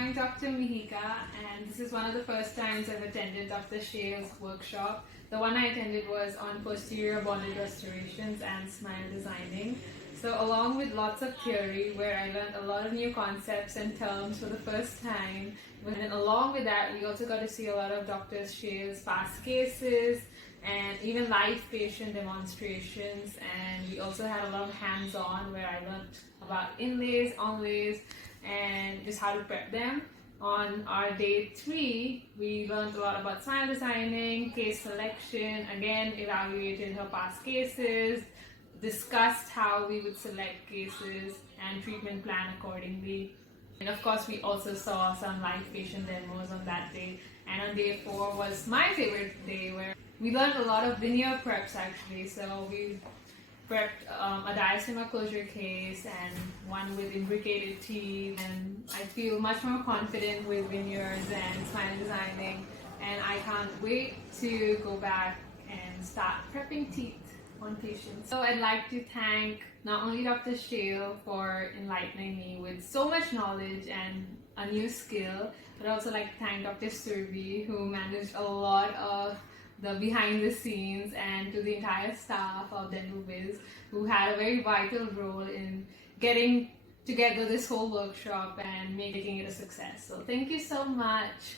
I'm Dr. Mihika, and this is one of the first times I've attended Dr. Shale's workshop. The one I attended was on posterior bonded restorations and smile designing. So along with lots of theory where I learned a lot of new concepts and terms for the first time, and then along with that we also got to see a lot of Dr. Shale's past cases and even live patient demonstrations, and we also had a lot of hands-on where I learned about inlays, onlays, and just how to prep them. On our day 3, we learned a lot about smile designing, case selection, again evaluated her past cases, discussed how we would select cases and treatment plan accordingly. And of course we also saw some live patient demos on that day. And on day 4 was my favorite day where we learned a lot of veneer preps actually. So we prepped a diastema closure case and one with imbricated teeth, and I feel much more confident with veneers and smile designing, and I can't wait to go back and start prepping teeth on patients. So I'd like to thank not only Dr. Shale for enlightening me with so much knowledge and a new skill, but I'd also like to thank Dr. Survi, who managed a lot of the behind the scenes, and to the entire staff of Dental Biz, who had a very vital role in getting together this whole workshop and making it a success. So thank you so much.